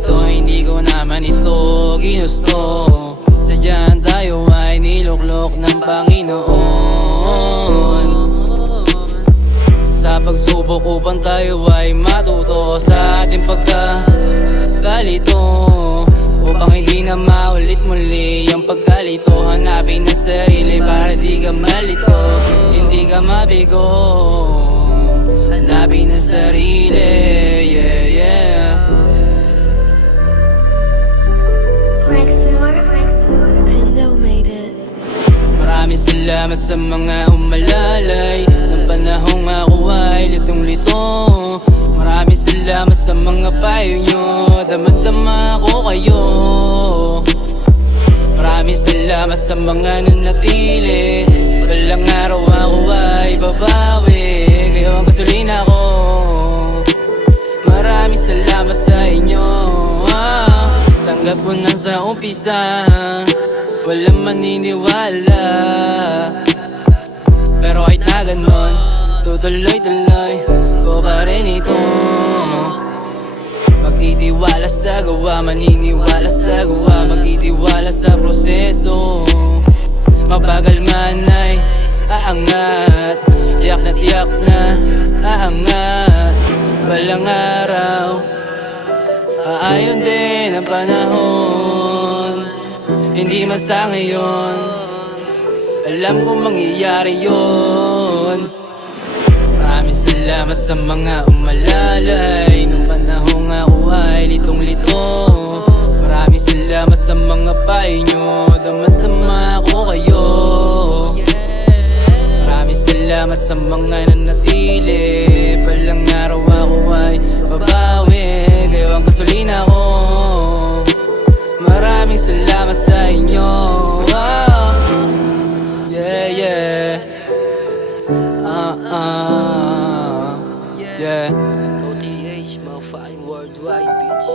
pagkalito, hindi ko naman ito ginusto. Sadyang tayo ay niluklok ng Panginoon. Sa pagsubok upang tayo ay matuto sa ating pagkakalito, upang hindi na maulit muli ang pagkalito. Hanapin ang sarili para di ka malito, hindi ka mabigo. Hanapin ang sarili, yeah, yeah. Maraming salamat sa mga umalalay ng panahong ako ay litong-lito. Maraming salamat sa mga payo nyo, damang-dama ko kayo. Maraming salamat sa mga nanatili, balang araw ako ay babawi, kayo ang gasolina ko. Maraming salamat sa inyo, tanggap ko na sa umpisa, walang maniniwala. Pero kahit na ganon, tutuloy-tuloy ko pa rin ito. Magtitiwala sa gawa, maniniwala sa gawa, magtitiwala sa proseso. Mabagal man ay aangat, tiyak na tiyak na aangat. Balang araw, aayon din ang panahon. Hindi man sa ngayon, alam kong mangyayari yun. Maraming salamat sa mga umalalay nung panahong ako ay litong-lito. Maraming salamat sa mga payo nyo, dama-dama ko kayo. Maraming salamat sa mga nanatili, balang araw ako ay babawi, kayo ang gasolina ko. Maraming salamat sa inyo, yeah, yeah. Yeah. Go TH, motherfucking worldwide, bitch.